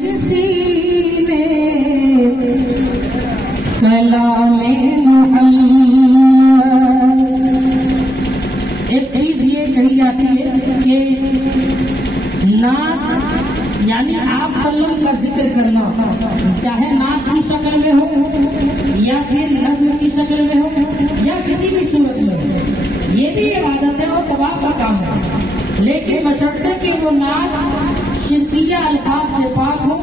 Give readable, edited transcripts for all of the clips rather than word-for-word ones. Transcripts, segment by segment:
کسی نے کلام محمد، ایک چیز یہ کہی جاتی ہے کہ نعت یعنی آپ صلی اللہ علیہ وسلم کا ذکر کرنا، چاہے نعت کی شکل میں ہو یا پھر نظم کی شکل میں ہو یا کسی بھی صورت میں ہو، یہ بھی عبادت ہے اور ثواب کا کام ہے، لیکن بشرطے کہ وہ نعت شرکیہ الفاظ سے پاک ہو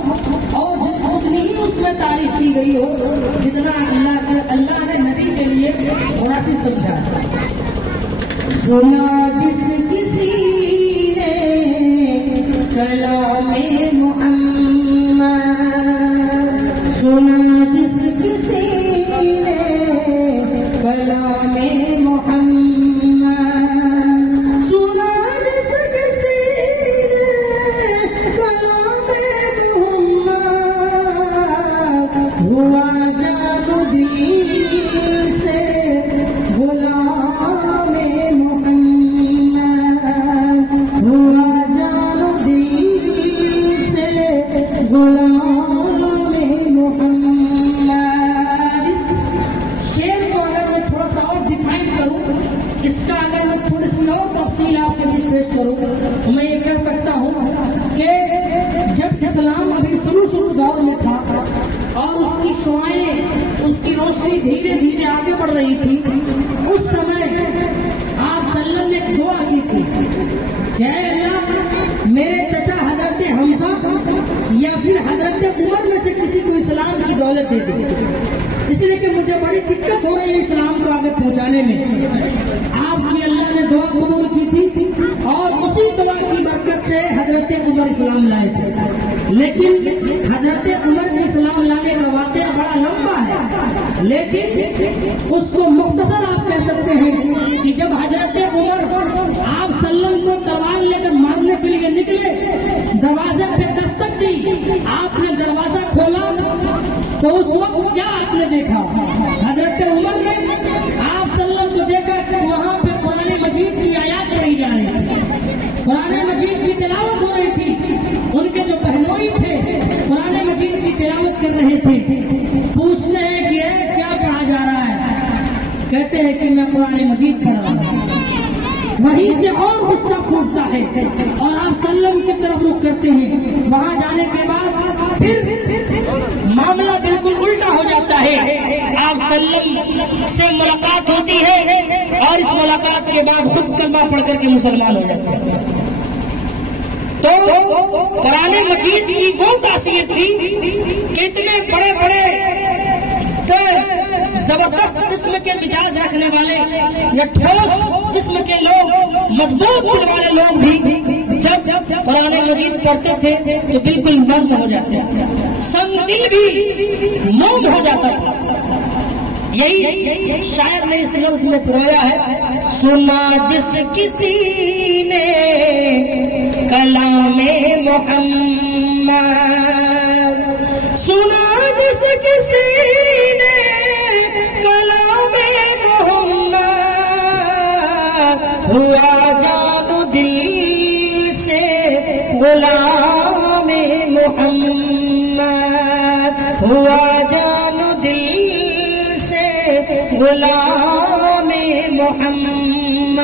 اور اتنی ہی اس میں تعریف کی گئی ہو جتنا اللہ نے نبی کے لیے تھوڑا سی سمجھا۔ سنا جس کسی نے کلام محمد، سنا جس کسی نے کلام محمد، میں یہ کہہ سکتا ہوں کہ جب اسلام ابھی شروع دور میں تھا اور اس کی شعائیں، اس کی روشنی دھیرے دھیرے آگے بڑھ رہی تھی، اس سمے آپ صلی اللہ علیہ وسلم نے دعا کی تھی کہ اے اللہ میرے چچا حضرت حمزہ یا پھر حضرت عمر میں سے کسی کو اسلام کی دولت دے دے، اس لیے کہ مجھے بڑی دقت ہو رہی ہے اسلام کو آگے پہنچانے میں۔ آپ کی اللہ نے دعا قبول کی تھی اور اسی دعا کی برکت سے حضرت عمر اسلام لائے تھے، لیکن حضرت عمر کے اسلام لانے کا واقعہ بڑا لمبا ہے، لیکن اس کو مختصر آپ کہہ سکتے ہیں کہ جب حضرت عمر آپ صلی اللہ علیہ وسلم کو تلوار لے کر مارنے کے لیے نکلے، دروازے پہ دستک دی، آپ نے دروازہ کھولا تو اس وقت کیا آپ نے دیکھا؟ حضرت عمر نے آپ صلی اللہ علیہ وسلم کو دیکھا کہ وہاں پہ قرآن مجید کی آیات پڑھی جا رہی تھی، قرآن مجید کی تلاوت ہو رہی تھی، ان کے جو بہنوئی تھے قرآن مجید کی تلاوت کر رہے تھے، پوچھتے ہیں کہ یہ کیا پڑھا جا رہا ہے؟ کہتے ہیں کہ میں قرآن مجید پڑھ رہا ہوں۔ وہیں سے اور غصہ پھوٹتا ہے اور آپ صلی اللہ علیہ وسلم کی طرف رخ کرتے ہیں، وہاں جانے کے بعد پھر معاملہ بالکل الٹا ہو جاتا ہے، آپ صلی اللہ علیہ وسلم سے ملاقات ہوتی ہے اور اس ملاقات کے بعد خود کلمہ پڑھ کر کے مسلمان ہو جاتے ہیں۔ تو قرآن مجید کی وہ تاثیر تھی کہ اتنے بڑے بڑے زبردست قسم کے مزاج رکھنے والے یا ٹھوس قسم کے لوگ، مضبوط دل والے لوگ بھی جب قرآن مجید پڑھتے تھے تو بالکل نرم ہو جاتے تھے، سنگ دل بھی موم ہو جاتا تھا۔ یہی شاعر نے اس لفظ میں پرویا ہے، سنا جس کسی نے کلام محمد، سنا جس کسی نے کلام محمد، ہوا جان دل سے غلام محمد، ہوا جان دل سے غلام محمد،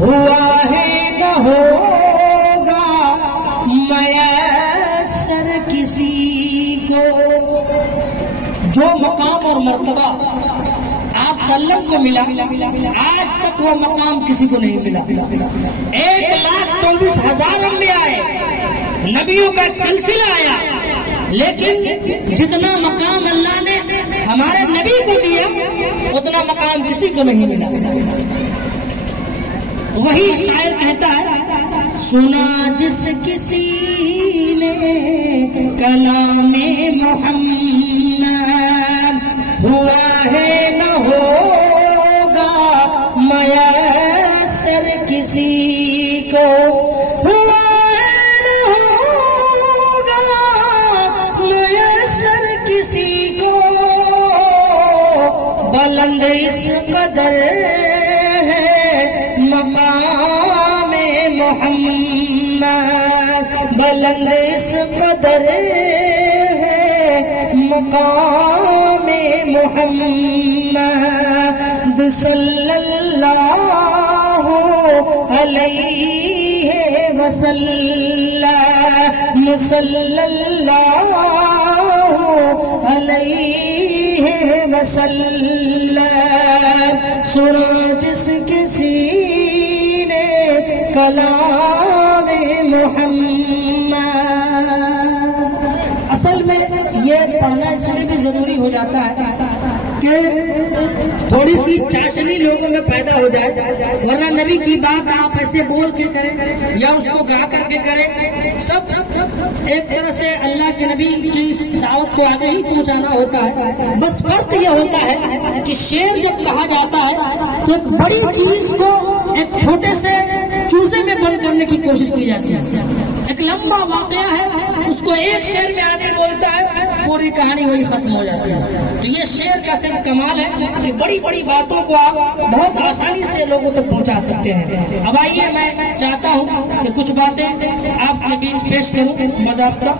ہوا ہے نہ ہوگا میسر کسی کو، جو مقام اور مرتبہ آپ صلی اللہ علیہ وسلم کو ملا آج تک وہ مقام کسی کو نہیں ملا۔ 1,24,000 انبیاء آئے، نبیوں کا ایک سلسلہ آیا، لیکن جتنا مقام اللہ نے ہمارے نبی کو دیا اتنا مقام کسی کو نہیں ملا۔ وہی شاعر کہتا ہے، سنا جس کسی نے کلام محمد، ہوا ہے نہ ہوگا میسر کسی کو، ہوا ہے نہ ہوگا میسر کسی کو، بلند اس قدر ہے مقام محمد، بلند اس قدر ہے مقام محمد صلی اللہ علیہ وسلم، صلی اللہ علیہ وسلم، سنا جس کے سینے کلام محمد۔ اصل میں یہ پڑھنا اس لیے بھی ضروری ہو جاتا ہے کہ تھوڑی سی چاشنی لوگوں میں پیدا ہو جائے، ورنہ نبی کی بات آپ ایسے بول کے کریں یا اس کو گا کر کے کریں، سب ایک طرح سے اللہ کے نبی کی اس دعوت کو آگے ہی پہنچانا ہوتا ہے۔ بس فرق یہ ہوتا ہے کہ شعر جب کہا جاتا ہے تو ایک بڑی چیز کو ایک چھوٹے سے چوزے میں بند کرنے کی کوشش کی جاتی ہے۔ ایک لمبا واقعہ ہے، اس کو ایک شعر میں آدمی بولتا ہے، پوری کہانی وہی ختم ہو جاتی ہے۔ تو یہ شعر کا صرف کمال ہے کہ بڑی بڑی باتوں کو آپ بہت آسانی سے لوگوں تک پہنچا سکتے ہیں۔ اب آئیے میں چاہتا ہوں کہ کچھ باتیں آپ کے بیچ پیش کروں مذاق کا۔